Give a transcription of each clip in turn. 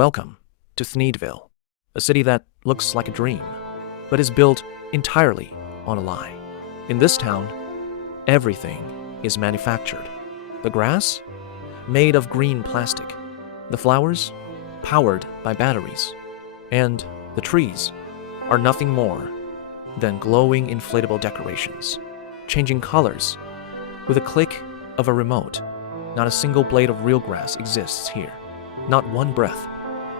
Welcome to Thneedville, a city that looks like a dream, but is built entirely on a lie. In this town, everything is manufactured. The grass, made of green plastic. The flowers, powered by batteries. And the trees are nothing more than glowing inflatable decorations, changing colors with a click of a remote. Not a single blade of real grass exists here, not one breath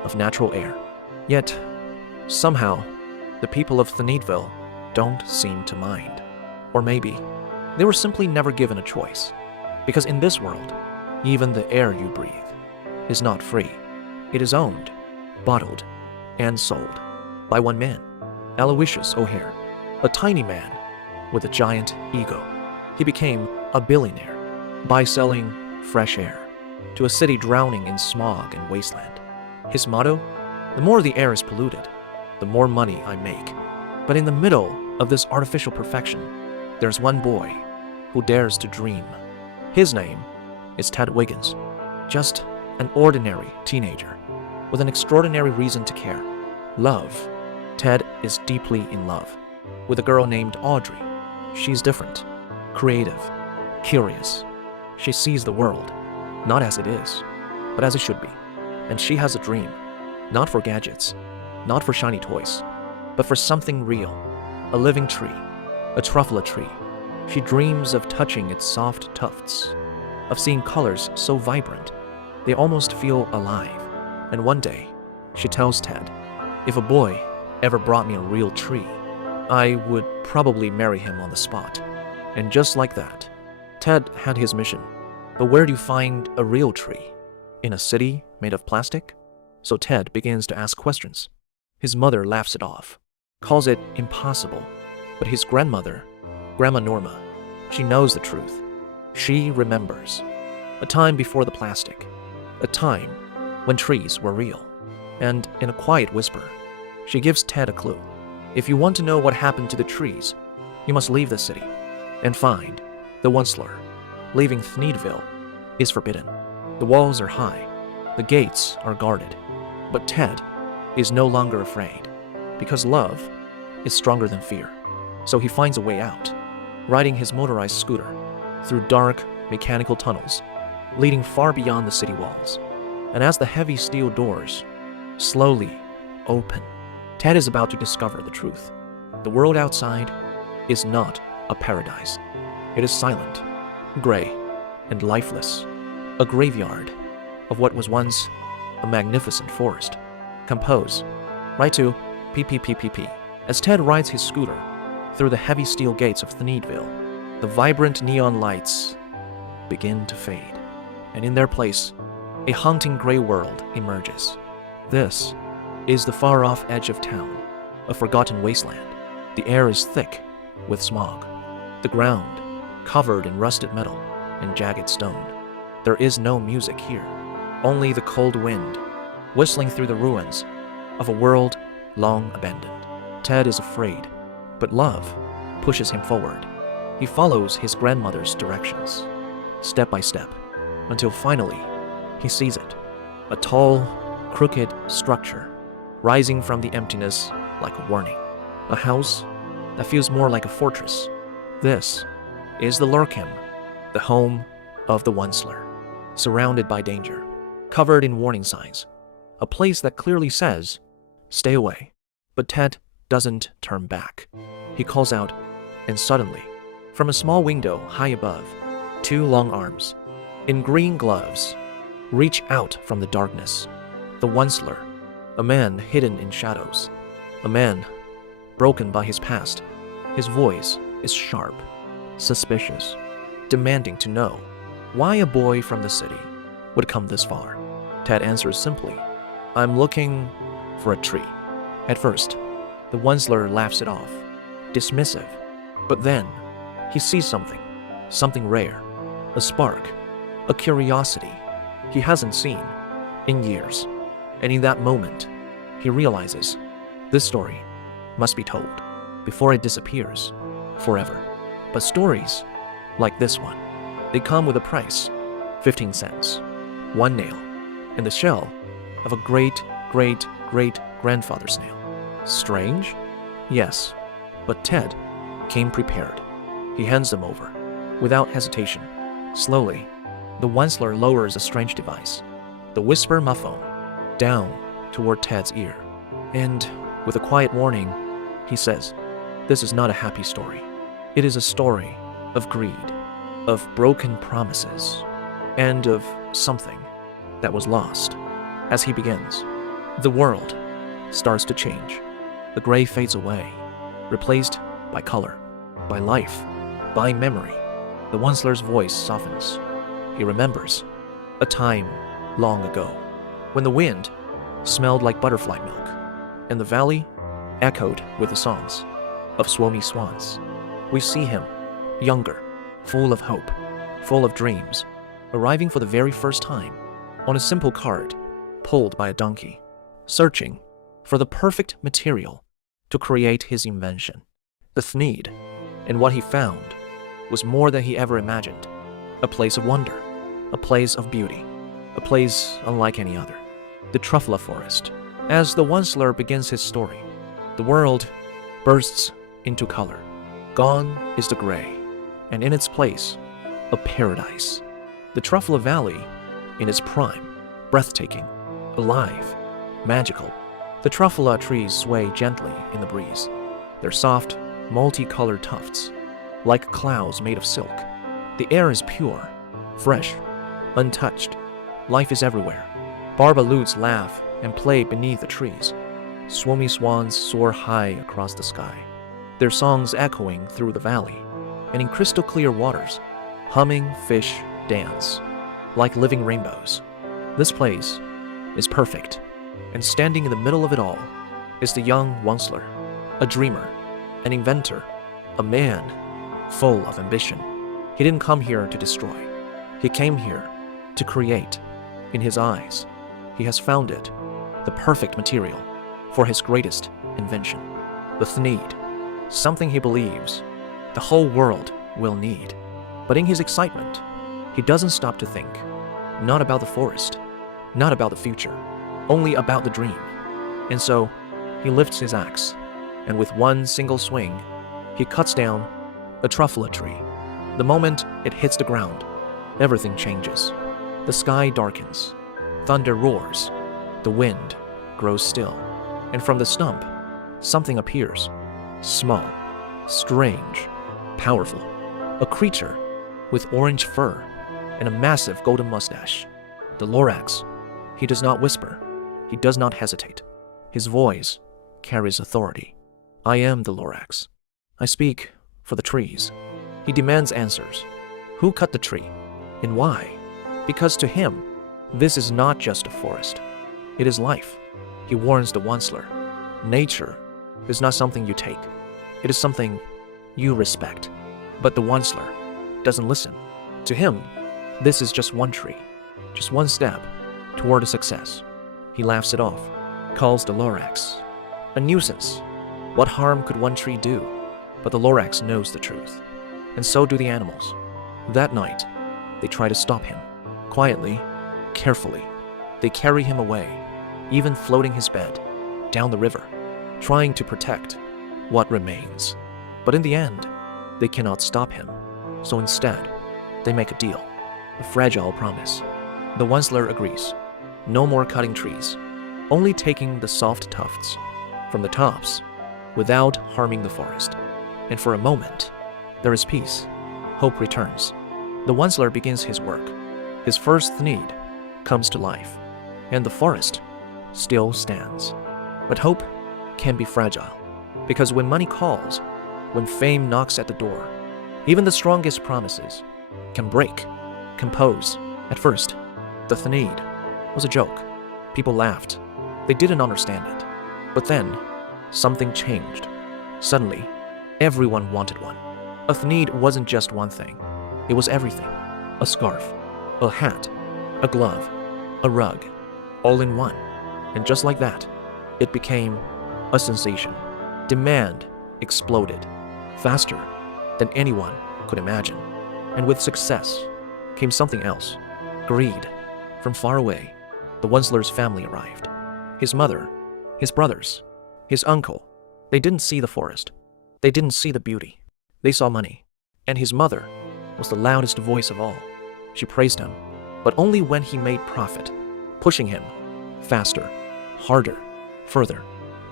of natural air. Yet, somehow, the people of Thneedville don't seem to mind. Or maybe, they were simply never given a choice. Because in this world, even the air you breathe is not free. It is owned, bottled, and sold by one man, Aloysius O'Hare, a tiny man with a giant ego. He became a billionaire by selling fresh air to a city drowning in smog and wasteland. His motto, the more the air is polluted, the more money I make. But in the middle of this artificial perfection, there's one boy who dares to dream. His name is Ted Wiggins, just an ordinary teenager with an extraordinary reason to care. Love. Ted is deeply in love with a girl named Audrey. She's different, creative, curious. She sees the world, not as it is, but as it should be. And she has a dream, not for gadgets, not for shiny toys, but for something real, a living tree, a truffula tree. She dreams of touching its soft tufts, of seeing colors so vibrant, they almost feel alive. And one day, she tells Ted, if a boy ever brought me a real tree, I would probably marry him on the spot. And just like that, Ted had his mission. But where do you find a real tree? In a city made of plastic? So Ted begins to ask questions. His mother laughs it off, calls it impossible. But his grandmother, Grandma Norma, she knows the truth. She remembers. A time before the plastic. A time when trees were real. And in a quiet whisper, she gives Ted a clue. If you want to know what happened to the trees, you must leave the city and find the Onceler. Leaving Thneedville is forbidden. The walls are high. The gates are guarded. But Ted is no longer afraid, because love is stronger than fear. So he finds a way out, riding his motorized scooter through dark, mechanical tunnels, leading far beyond the city walls. And as the heavy steel doors slowly open, Ted is about to discover the truth. The world outside is not a paradise. It is silent, gray, and lifeless, a graveyard of what was once a magnificent forest. Compose. Right to PPPPP. As Ted rides his scooter through the heavy steel gates of Thneedville, the vibrant neon lights begin to fade, and in their place, a haunting gray world emerges. This is the far-off edge of town, a forgotten wasteland. The air is thick with smog. The ground covered in rusted metal and jagged stone. There is no music here, only the cold wind whistling through the ruins of a world long abandoned. Ted is afraid, but love pushes him forward. He follows his grandmother's directions, step by step, until finally he sees it. A tall, crooked structure rising from the emptiness like a warning. A house that feels more like a fortress. This is the Lorax, the home of the Onceler, surrounded by danger, covered in warning signs. A place that clearly says, stay away. But Ted doesn't turn back. He calls out, and suddenly, from a small window high above, two long arms, in green gloves, reach out from the darkness. The Onceler, a man hidden in shadows, a man broken by his past. His voice is sharp, suspicious, demanding to know why a boy from the city would come this far. Ted answers simply, I'm looking for a tree. At first, the Onceler laughs it off, dismissive. But then, he sees something rare, a spark, a curiosity he hasn't seen in years. And in that moment, he realizes this story must be told before it disappears forever. But stories like this one, they come with a price, 15 cents, one nail, and the shell of a great-great-great-grandfather snail. Strange? Yes, but Ted came prepared. He hands them over, without hesitation. Slowly, the Onceler lowers a strange device, the whisper muffle, down toward Ted's ear. And, with a quiet warning, he says, "This is not a happy story. It is a story of greed, of broken promises, and of something that was lost." As he begins, the world starts to change. The gray fades away, replaced by color, by life, by memory. The Onceler's voice softens. He remembers a time long ago when the wind smelled like butterfly milk, and the valley echoed with the songs of Suomi swans. We see him, younger, full of hope, full of dreams, arriving for the very first time on a simple cart pulled by a donkey, searching for the perfect material to create his invention. The Thneed, and what he found was more than he ever imagined. A place of wonder, a place of beauty, a place unlike any other. The Truffula Forest. As the Onceler begins his story, the world bursts into color. Gone is the gray, and in its place, a paradise. The Truffula Valley, in its prime, breathtaking, alive, magical. The truffula trees sway gently in the breeze, their soft, multicolored tufts, like clouds made of silk. The air is pure, fresh, untouched. Life is everywhere. Barbaloots laugh and play beneath the trees. Suomi swans soar high across the sky, their songs echoing through the valley, and in crystal clear waters, humming fish dance like living rainbows. This place is perfect, and standing in the middle of it all is the young Onceler, a dreamer, an inventor, a man full of ambition. He didn't come here to destroy. He came here to create. In his eyes, he has found it, the perfect material for his greatest invention. The Thneed, something he believes the whole world will need. But in his excitement, he doesn't stop to think. Not about the forest, not about the future, only about the dream. And so, he lifts his axe, and with one single swing, he cuts down a truffula tree. The moment it hits the ground, everything changes. The sky darkens, thunder roars, the wind grows still, and from the stump, something appears, small, strange, powerful, a creature with orange fur and a massive golden mustache. The Lorax. He does not whisper. He does not hesitate. His voice carries authority. I am the Lorax. I speak for the trees. He demands answers. Who cut the tree? And why? Because to him, this is not just a forest. It is life. He warns the Onceler. Nature is not something you take. It is something you respect. But the Onceler doesn't listen. To him, this is just one tree, just one step toward a success. He laughs it off, calls the Lorax a nuisance. What harm could one tree do? But the Lorax knows the truth, and so do the animals. That night, they try to stop him. Quietly, carefully, they carry him away, even floating his bed down the river, trying to protect what remains. But in the end, they cannot stop him. So instead, they make a deal, a fragile promise. The Onceler agrees. No more cutting trees, only taking the soft tufts from the tops without harming the forest. And for a moment, there is peace. Hope returns. The Onceler begins his work. His first Thneed comes to life, and the forest still stands. But hope can be fragile, because when money calls, when fame knocks at the door, even the strongest promises can break, compose. At first, the Thneed was a joke. People laughed. They didn't understand it. But then, something changed. Suddenly, everyone wanted one. A Thneed wasn't just one thing. It was everything. A scarf, a hat, a glove, a rug, all in one. And just like that, it became a sensation. Demand exploded, faster than anyone could imagine. And with success came something else. Greed. From far away, the Wensler's family arrived. His mother, his brothers, his uncle. They didn't see the forest. They didn't see the beauty. They saw money. And his mother was the loudest voice of all. She praised him, but only when he made profit, pushing him faster, harder, further,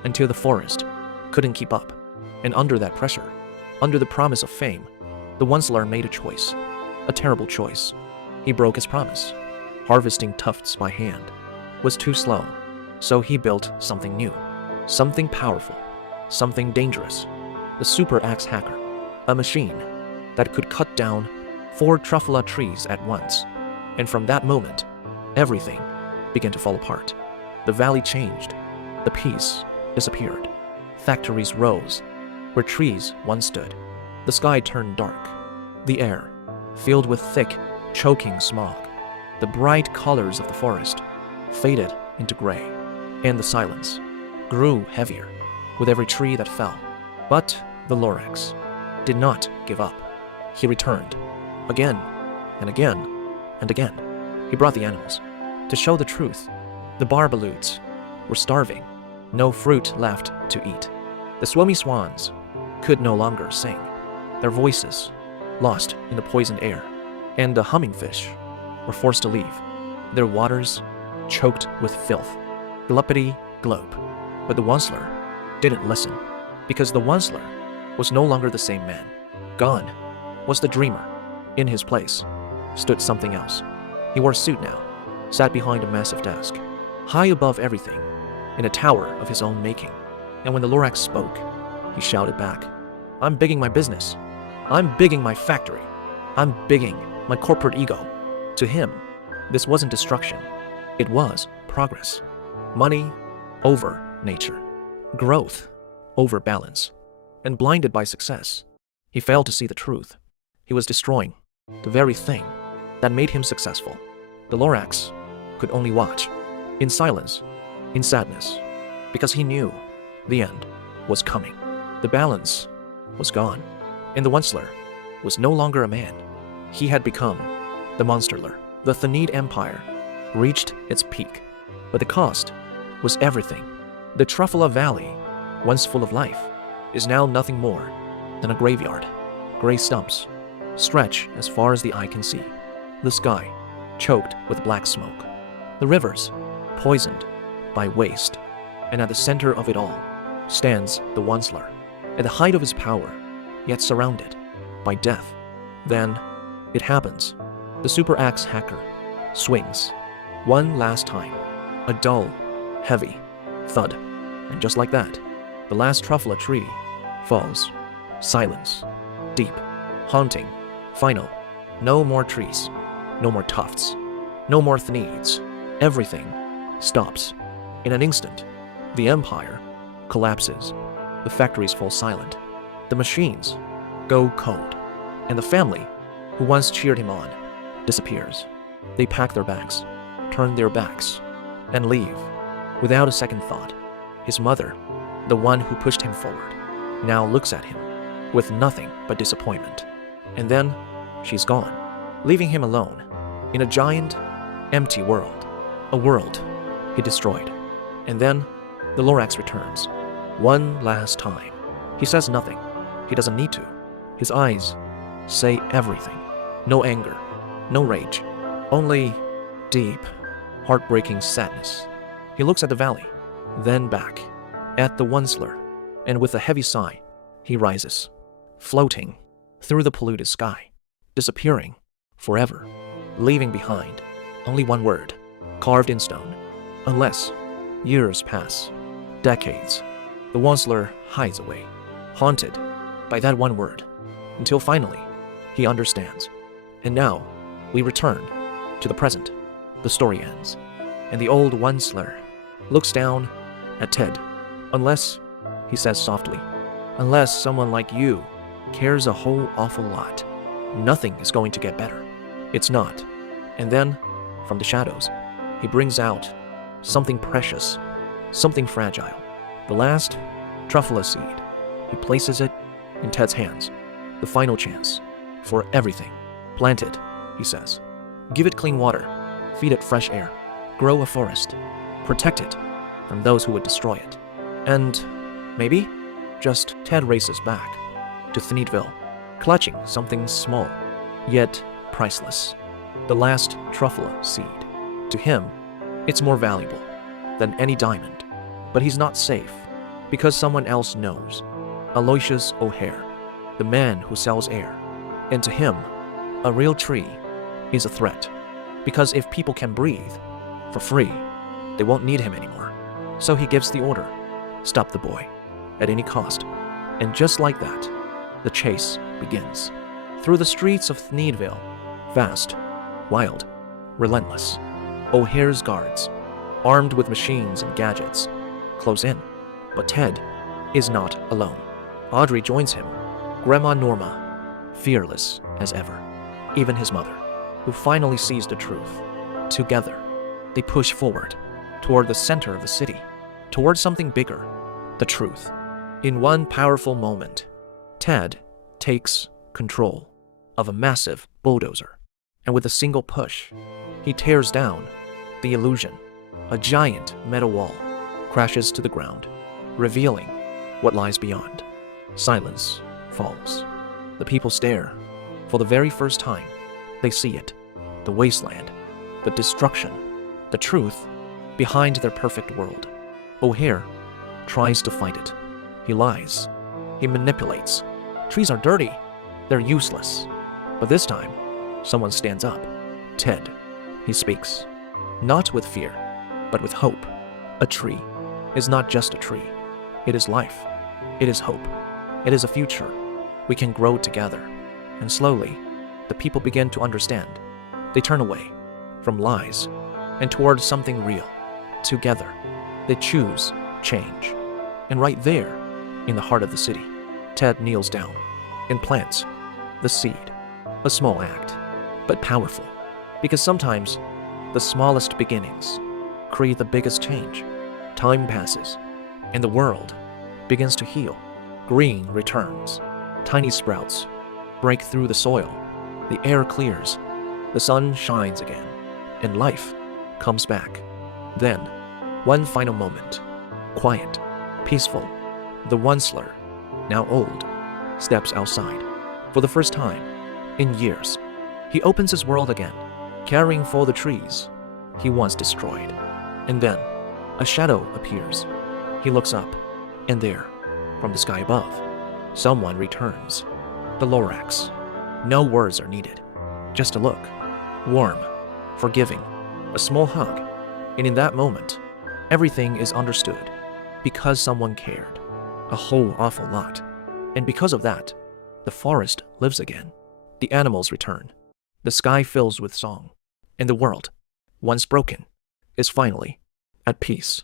until the forest couldn't keep up. And under that pressure, under the promise of fame, the Wensler made a choice, a terrible choice. He broke his promise. Harvesting tufts by hand was too slow, so he built something new, something powerful, something dangerous. The super axe hacker, a machine that could cut down 4 truffula trees at once. And from that moment, everything began to fall apart. The valley changed. The peace disappeared. Factories rose where trees once stood. The sky turned dark. The air filled with thick, choking smog. The bright colors of the forest faded into gray, and the silence grew heavier with every tree that fell. But the Lorax did not give up. He returned again and again and again. He brought the animals. To show the truth, the barbaloots were starving, no fruit left to eat. The swummy swans could no longer sing, their voices lost in the poisoned air, and the humming fish were forced to leave, their waters choked with filth. Gluppity globe. But the Wensler didn't listen, because the Wensler was no longer the same man. Gone was the dreamer. In his place stood something else. He wore a suit now, sat behind a massive desk, high above everything, in a tower of his own making. And when the Lorax spoke, he shouted back, "I'm bigging my business. I'm bigging my factory. I'm bigging my corporate ego." To him, this wasn't destruction. It was progress. Money over nature. Growth over balance. And blinded by success, he failed to see the truth. He was destroying the very thing that made him successful. The Lorax could only watch, in silence, in sadness, because he knew the end was coming. The balance was gone, and the Wensler was no longer a man. He had become the Monsterler. The Thanid Empire reached its peak, but the cost was everything. The Truffula Valley, once full of life, is now nothing more than a graveyard. Gray stumps stretch as far as the eye can see. The sky choked with black smoke. The rivers poisoned by waste. And at the center of it all stands the Wensler, at the height of his power, yet surrounded by death. Then it happens. The super axe hacker swings one last time. A dull, heavy thud. And just like that, the last truffula tree falls. Silence. Deep. Haunting. Final. No more trees. No more tufts. No more Thanids. Everything stops. In an instant, the empire collapses. The factories fall silent. The machines go cold. And the family, who once cheered him on, disappears. They pack their bags, turn their backs, and leave without a second thought. His mother, the one who pushed him forward, now looks at him with nothing but disappointment. And then she's gone, leaving him alone in a giant, empty world, a world he destroyed. And then the Lorax returns, one last time. He says nothing. He doesn't need to. His eyes say everything. No anger, no rage, only deep, heartbreaking sadness. He looks at the valley, then back at the Wensler, and with a heavy sigh, he rises, floating through the polluted sky, disappearing forever, leaving behind only one word, carved in stone. Unless years pass, decades, the Wensler hides away, haunted by that one word, until finally he understands. And now we return to the present. The story ends, and the old Wensler looks down at Ted. "Unless," he says softly, "unless someone like you cares a whole awful lot, nothing is going to get better. It's not." And then, from the shadows, he brings out something precious, something fragile. The last truffula seed. He places it in Ted's hands. The final chance for everything. "Plant it," he says. "Give it clean water. Feed it fresh air. grow a forest, protect it from those who would destroy it. And maybe just Ted races back to Thneedville, clutching something small, yet priceless. The last truffle seed. To him, it's more valuable than any diamond. But he's not safe, because someone else knows. Aloysius O'Hare, the man who sells air. And to him, a real tree is a threat. Because if people can breathe for free, they won't need him anymore. So he gives the order, stop the boy, at any cost. And just like that, the chase begins. Through the streets of Thneedville, fast, wild, relentless. O'Hare's guards, armed with machines and gadgets, close in. But Ted is not alone. Audrey joins him, Grandma Norma, fearless as ever. Even his mother, who finally sees the truth. Together, they push forward, toward the center of the city, toward something bigger, the truth. In one powerful moment, Ted takes control of a massive bulldozer, and with a single push, he tears down the illusion. A giant metal wall crashes to the ground, revealing what lies beyond. Silence falls. The people stare. For the very first time, they see it. The wasteland, the destruction, the truth behind their perfect world. O'Hare tries to fight it. He lies. He manipulates. Trees are dirty. They're useless. But this time, someone stands up. Ted. He speaks. Not with fear, but with hope. A tree is not just a tree. It is life. It is hope. It is a future. We can grow together. And slowly, the people begin to understand. They turn away from lies and toward something real. Together, they choose change. And right there, in the heart of the city, Ted kneels down and plants the seed. A small act, but powerful. Because sometimes, the smallest beginnings create the biggest change. Time passes, and the world begins to heal. Green returns. Tiny sprouts break through the soil. The air clears. The sun shines again, and life comes back. Then, one final moment. Quiet, peaceful. The onceler, now old, steps outside. For the first time in years, he opens his world again, caring for the trees he once destroyed. And then, a shadow appears. He looks up, and there, from the sky above, someone returns. The Lorax. No words are needed. Just a look. Warm, forgiving, a small hug. And in that moment, everything is understood. Because someone cared. A whole awful lot. And because of that, the forest lives again. The animals return. The sky fills with song. And the world, once broken, is finally at peace.